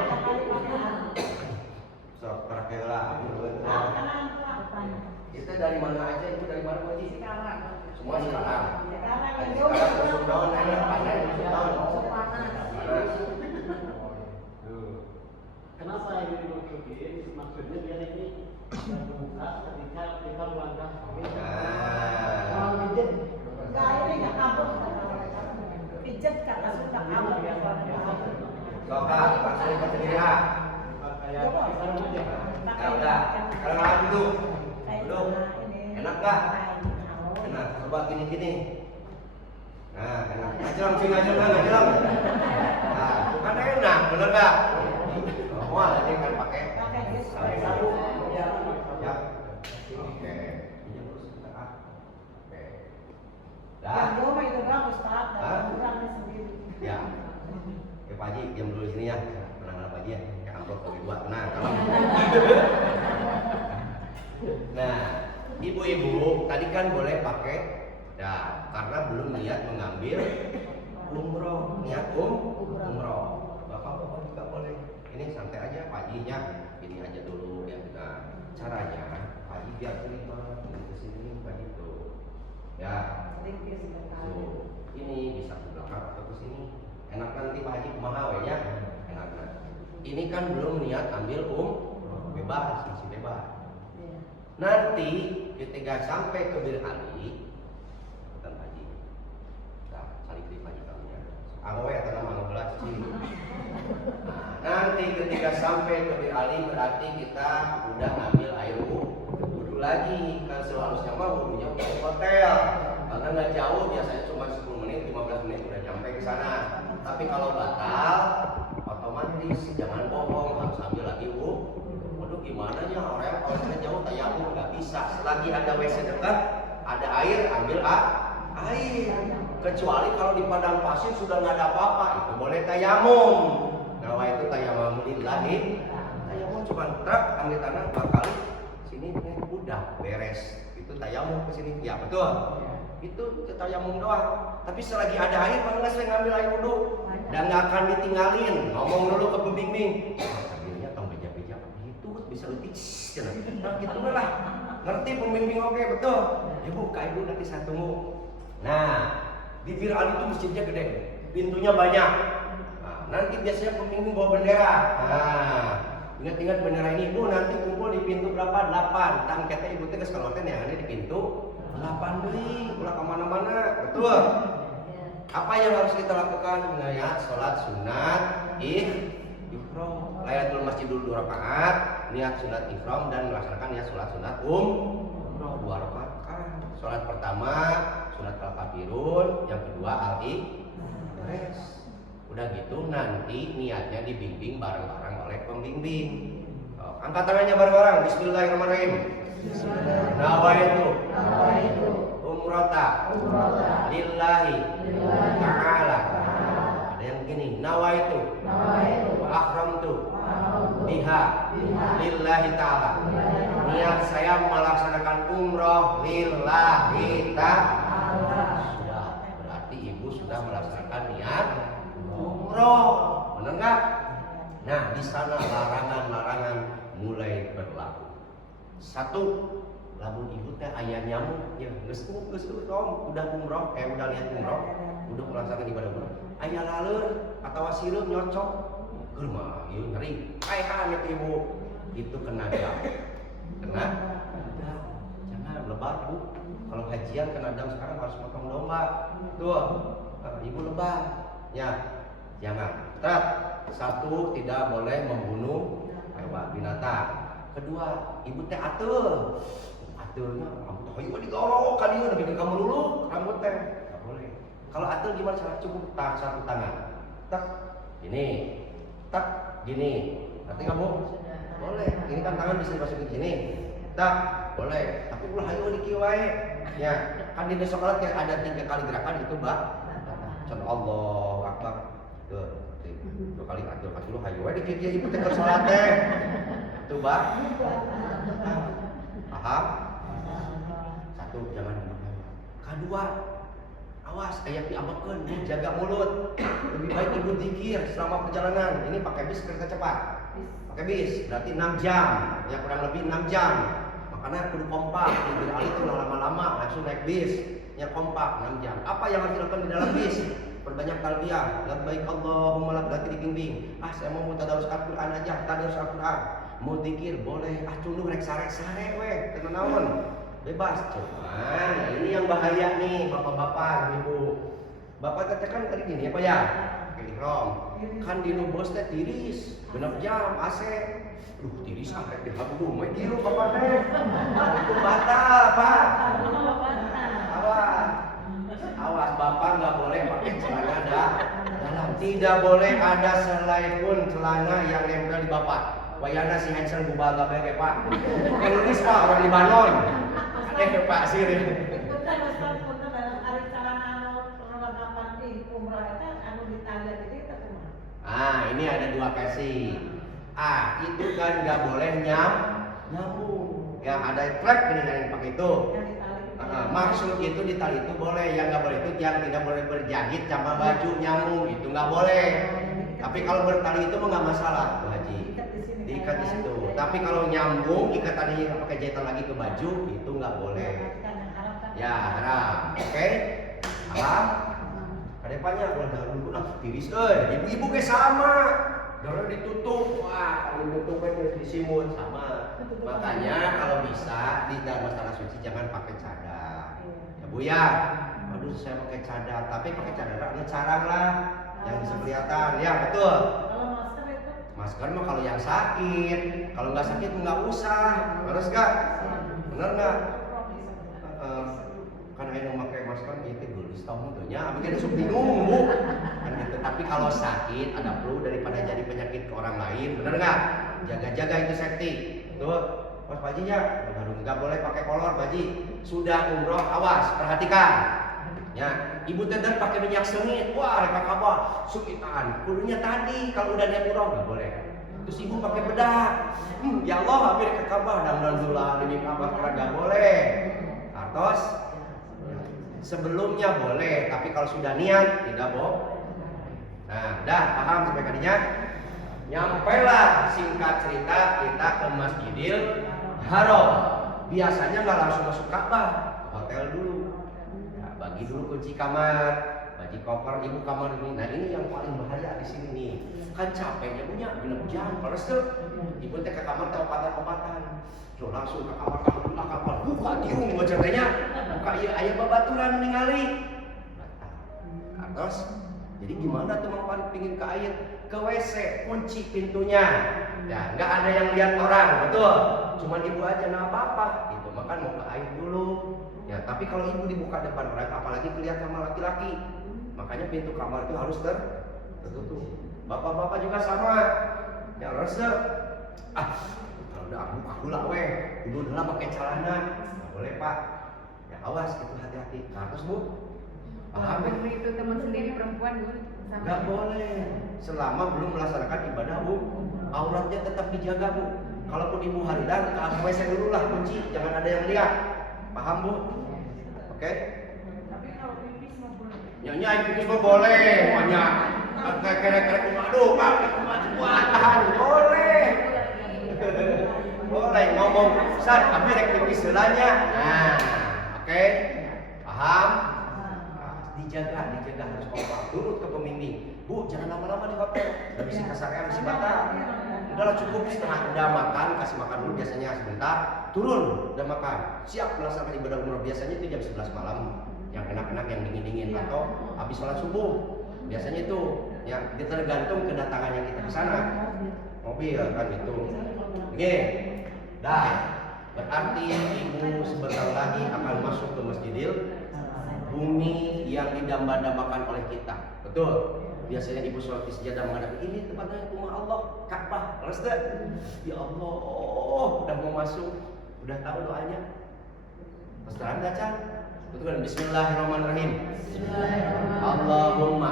Sok, pakai lah. Kita dari mana aja? Itu dari mana Pak Haji? Semua sekarang. Musim daun enak, panen musim daun. Kenapa ini dimasukin? Maksudnya biar ini terbuka ketika kita melangkah. Kalau pijet, ini nggak kabur. Pijet kata sudah kabur. Sok, langsung ikut sendiri ah. kayak sarung aja. Ya udah, kalau makan duduk. Duduk. Enak nggak? Enak. Coba gini. Nah, enak. Ngajelang sih, ngajelang. Nah, bukan enak, bener nggak? Semua tadi kan pakai sabun. Ya. Oke. Ini terus kita Oke. Dah. Yang rumah itu doang Ustaz, dan kurangnya sendiri. Ya. Oke Pak Haji, diam dulu di sini ya. Tenang Pak Haji ya. Kayak amplop kopi dua, tenang. Nah, ibu-ibu tadi kan boleh pakai karena belum niat mengambil umroh, niat umroh. Bapak-bapak juga boleh. Ini santai aja Pak Hajinya, ini aja dulu ya kita. Caranya Pak Haji biar terima ini ke sini Pak Haji tuh. Ya. So, ini bisa ke belakang atau ke sini. Enak nanti Pak Haji kumaha we nya. Enak. Ini kan belum niat ambil bebas, masih bebas. Nanti ketika sampai ke Bir Ali, kata Pak Haji, cari Pak Haji kamu ya. Anggo ya tenang anggo belas cing. Nah, ketika sampai ke Bir Ali berarti kita udah ngambil air wudhu lagi. Kan seharusnya mah wudhunya udah di hotel. Karena nggak jauh, biasanya cuma 10 menit, 15 menit udah nyampe ke sana. Tapi kalau batal, otomatis jangan bohong, harus ambil lagi wudhu. Waduh gimana ya orang kalau sana jauh tayamum nggak bisa. Selagi ada WC dekat, ada air, ambil air. Kecuali kalau di padang pasir sudah nggak ada apa-apa, itu boleh tayamum. Nah itu tayamum lillahi. Tayamum cuma truk ambil tanah 4 kali, sini udah beres. Itu tayamum ke sini, ya betul. Itu tayamum doang. Tapi selagi ada air, bangga saya ngambil air wudhu dan nggak akan ditinggalin. Ngomong dulu ke pembimbing. Tadinya tong beja-beja itu bisa letih. Nah gitu lah. Ngerti pembimbing oke betul. Ibu, ibu nanti saya tunggu. Nah, di Bir Ali itu masjidnya gede, pintunya banyak. Nah, nanti biasanya pembimbing bawa bendera. Nah, ingat-ingat bendera ini, ibu nanti kumpul di pintu berapa? 8. Tang kata ibu teh kalau yang ada di pintu 8 deui, ulah kemana-mana, betul. Apa yang harus kita lakukan? Niat sholat sunat ifrom, layatul masjid dulu 2 rakaat, niat sunat ifrom dan melaksanakan niat sholat sunat 2 rakaat. Sholat pertama sunat al-kafirun, yang kedua al-ikhlas. Udah gitu nanti niatnya dibimbing bareng-bareng oleh pembimbing. Angkat tangannya bareng-bareng. Bismillahirrahmanirrahim. Nawaitu umrata lillahi ta'ala. Ada yang begini, nawaitu wa akhramtu biha lillahi ta'ala. Niat saya melaksanakan umroh lillahi ta'ala. Sudah, berarti ibu sudah melaksanakan niat umroh, benar nggak? Nah, di sana larangan-larangan mulai berlaku. 1, lamun ibu teh aya nyamuk, ya geus om, udah umroh, udah lihat umroh, udah melaksanakan ibadah umroh. Aya laleur atawa sirup nyocok, keur mah ieu ngeri. Kaehan itu ibu, itu kena dam. Kena dam. Jangan lebar bu. Kalau hajian kena dam sekarang harus potong domba. Tuh, ibu lebar. Ya, jangan. 1, tidak boleh membunuh hewan binatang. 2, ibu teh atur. Aturnya rambut hayu digorok ka dieu nepi ka kamu dulu rambut teh. Enggak boleh. Kalau atur gimana cara? Cukup satu tangan. Tak gini. Tak gini. Ngerti kamu? Boleh. Ini kan tangan bisa dimasukin ke sini. Tak boleh. Tapi ulah hayu di kieu wae. Ya, kan di sholat kayak ada 3 kali gerakan itu, Mbak. Contoh Allahu Akbar. Tuh. 2 kali atur dulu hayu wae di kieu ibu teh sholat teh. Tuh, Mbak. Paham? 1, jangan dimakan. 2, awas aya diamekeun, jaga mulut. Lebih baik ibu zikir selama perjalanan. Ini pakai bis kereta cepat. Pakai bis berarti 6 jam. Ya kurang lebih 6 jam. Makanya kudu kompak. Di Ali itu lama-lama langsung naik bis. Ya kompak 6 jam. Apa yang harus dilakukan di dalam bis? Perbanyak talbiyah. Labbaik Allahumma labbaik dibimbing. Saya mau tadarus Al-Qur'an aja, tadarus Al-Qur'an. Mau zikir boleh, cunduh rek sare-sare we, teu naon. Bebas, cuman ini yang bahaya nih bapak-bapak, ibu. Bapak teh kan tadi gini apa ya? Pakai ihram. Kan di bos teh tiris, 6 jam AC. Tiris rek di habdu mah dieu bapak teh. Itu batal, Pak. Awas bapak nggak boleh pakai celana dalam. Tidak boleh ada selai pun celana yang nempel di bapak. Wayana si Hansel bubal gak baik Pak. Indonesia Pak, orang Libanon. Ada Pak sih. Punten dalam hari calana perlengkapan di umroh itu anu ditanda jadi itu kumaha? Ini ada 2 versi. Itu kan nggak boleh nyambung. Yang ada track ini yang pakai itu. Maksud itu di tali itu boleh, yang nggak boleh itu yang tidak boleh berjahit sama baju nyambung itu nggak boleh. Tapi kalau bertali itu mah nggak masalah, Bu Haji. Diikat di situ. Tapi kalau nyambung ikatannya pakai jahitan lagi ke baju itu nggak boleh. Ya haram. Oke? Paham? Ada banyak kalau dalam tiris, ibu-ibu kayak sama. Darah ditutup, wah kalau ditutupnya disimut sama. Makanya kalau bisa di dalam masalah suci jangan pakai cadar. Ya Bu ya. Aduh saya pakai cadar, tapi pakai cadar ada carang lah yang bisa kelihatan. Ya betul. Kalau masker itu masker mah kalau yang sakit, kalau nggak sakit nggak usah, harus nggak? Bener nggak? Kan ayo pakai masker itu gelis tahu nya, abis kita bingung bu, kan gitu. Tapi kalau sakit ada flu daripada jadi penyakit ke orang lain, bener nggak? Jaga-jaga itu safety, tuh. Mas Baji ya, nggak boleh pakai kolor Baji. Sudah umroh, awas, perhatikan. Ya, ibu teder pakai minyak sengit, wah reka kabah, sukitan. Kudunya tadi kalau udah niat umroh nggak boleh. Terus ibu pakai bedak, ya Allah hampir ke kabah, dan dulu demi kabah karena nggak boleh. Artos, sebelumnya boleh, tapi kalau sudah niat tidak boleh. Nah, udah paham sampai tadinya? Nyampailah singkat cerita kita ke Masjidil Haram. Biasanya nggak langsung masuk Ka'bah, ke hotel dulu. Nah, bagi dulu kunci kamar, bagi koper ibu kamar ini. Nah ini yang paling bahaya di sini nih. Kan capeknya punya 6 jam, terus tuh ibu teh ke kamar teh obatan-obatan. Tuh langsung ke kamar buka tiung ceritanya, buka iya aya babaturan ningali. Terus jadi gimana tuh mau pingin ke air? Ke WC, kunci pintunya. Ya, nggak ada yang lihat orang, betul. Cuman ibu aja nggak apa-apa. Gitu, makan mau ke air dulu. Ya, tapi kalau ibu dibuka depan orang, apalagi kelihatan sama laki-laki, makanya pintu kamar itu harus tertutup. Bapak-bapak juga sama. Ya harus kalau udah buka hula weh, dulu udah pakai celana, nggak boleh pak. Ya awas itu hati-hati. Nah, terus bu, paham ya? Itu teman sendiri perempuan bu. Nggak boleh selama belum melaksanakan ibadah bu, auratnya tetap dijaga bu. Kalaupun ibu haridan ke WC dulu lah kunci, jangan ada yang lihat. Paham bu? Oke? Tapi kalau pipis mah boleh. Nyanyi pipis mah boleh, banyak. Kira-kira aduh pak, tahan boleh. Boleh ngomong saat tapi rek pipis selanya. Nah, oke? Paham? Dijaga harus kompak, turut ke pembimbing. Bu, jangan lama-lama di hotel, udah bisa kasarnya masih batal. Udahlah cukup setengah udah makan, kasih makan dulu biasanya sebentar, turun udah makan, siap melaksanakan ibadah umroh. Biasanya itu jam 11 malam, yang enak-enak, yang dingin-dingin, atau habis sholat subuh. Biasanya itu, ya tergantung kedatangannya kita ke sana. Mobil kan itu. Oke, dah. Berarti ibu sebentar lagi akan masuk ke Masjidil bumi yang didamba-dambakan oleh kita, betul. Biasanya ibu sholat di sejadah menghadap ini tempatnya rumah Allah, Ka'bah. Terus ya Allah, udah mau masuk, udah tahu doanya. Terus terang baca, betul kan? Bismillahirrahmanirrahim. Allahumma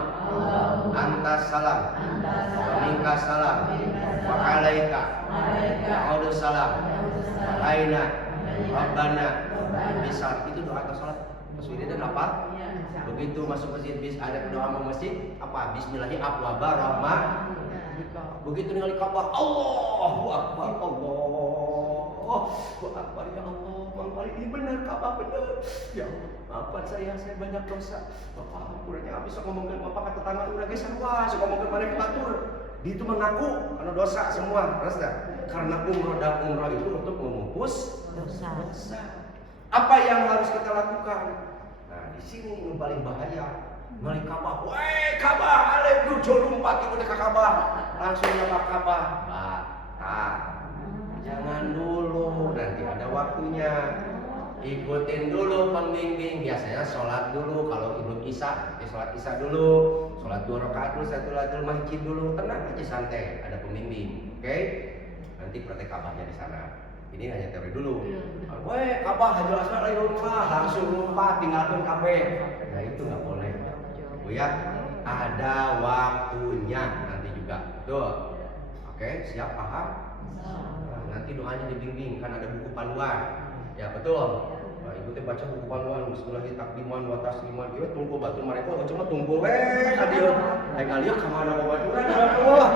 antas salam, wa minkas salam, wa alaika ya'udu salam, alaina rabbana bisal. Itu doa atau salat. Terus dan apa? Begitu masuk masjid, ada doa mau masjid apa? Bismillahirrahmanirrahim, abwaba rahmah. Begitu ningali Ka'bah, Allahu Akbar, Allahu Akbar, ya Allah, Bang ini benar Ka'bah benar. Ya Allah, maafkan saya banyak dosa. Bapak kurangnya bisa ngomongin bapak kata tetangga udah geus sarua, sok ngomongin mana batur. Dia itu mengaku karena dosa semua, terus dah. Karena umroh dan umrah itu untuk memupus dosa. Apa yang harus kita lakukan? Nah, di sini yang paling bahaya. Mari Ka'bah, weh Ka'bah, alek lucu lompat ke Ka'bah, langsung nyapa Ka'bah. Batal. Jangan dulu, nanti ada waktunya. Ikutin dulu pembimbing. Biasanya sholat dulu, kalau belum isya, sholat isya dulu, sholat 2 rakaat dulu, satu latul masjid dulu, tenang aja santai, ada pembimbing, oke? Nanti praktek Ka'bahnya di sana. Ini hanya teori dulu. Weh, Ka'bah Hajar Aswad lagi rumah, langsung lompat tinggalkan kabeh. Nah itu nggak boleh. Bu ya, ada waktunya nanti juga. Tuh, oke, siap paham? Nah, nanti doanya dibimbing, kan ada buku panduan. Ya betul. Nah, ibu teh baca buku panduan Bismillahirrahmanirrahim wa tasliman. Ieu tunggu batur mereka cuma tunggu adieu. Lain alieu ka mana babaturan Allah.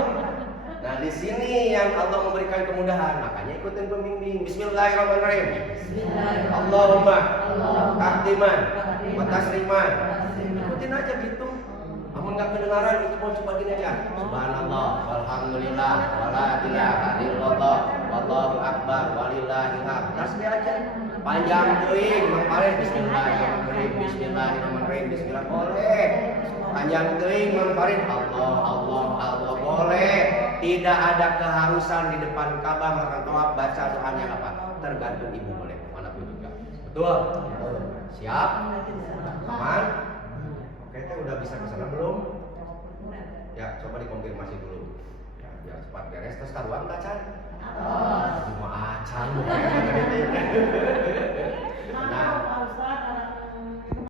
Nah, di sini yang Allah memberikan kemudahan, makanya ikutin pembimbing. Bismillahirrahmanirrahim. Allahumma takdiman wa tasliman. Ikutin aja gitu. Amun enggak kedengaran itu mau coba gini aja. Subhanallah, walhamdulillah, wala ilaha illallah, wallahu akbar, walillahil hamd. Tasbih aja. Panjang teuing, mangpare bismillahirrahmanirrahim, bismillahirrahmanirrahim, bismillah boleh. Panjang teuing mangpare Allah boleh. Tidak ada keharusan di depan Ka'bah makan tawaf baca doanya apa? Tergantung ibu boleh, mana pun juga. Betul? Siap? Aman? Oke, teh udah bisa ke sana belum? Ya, coba dikonfirmasi dulu. Ya, biar cepat beres. Terus taruhan enggak, Chan? Cuma acan.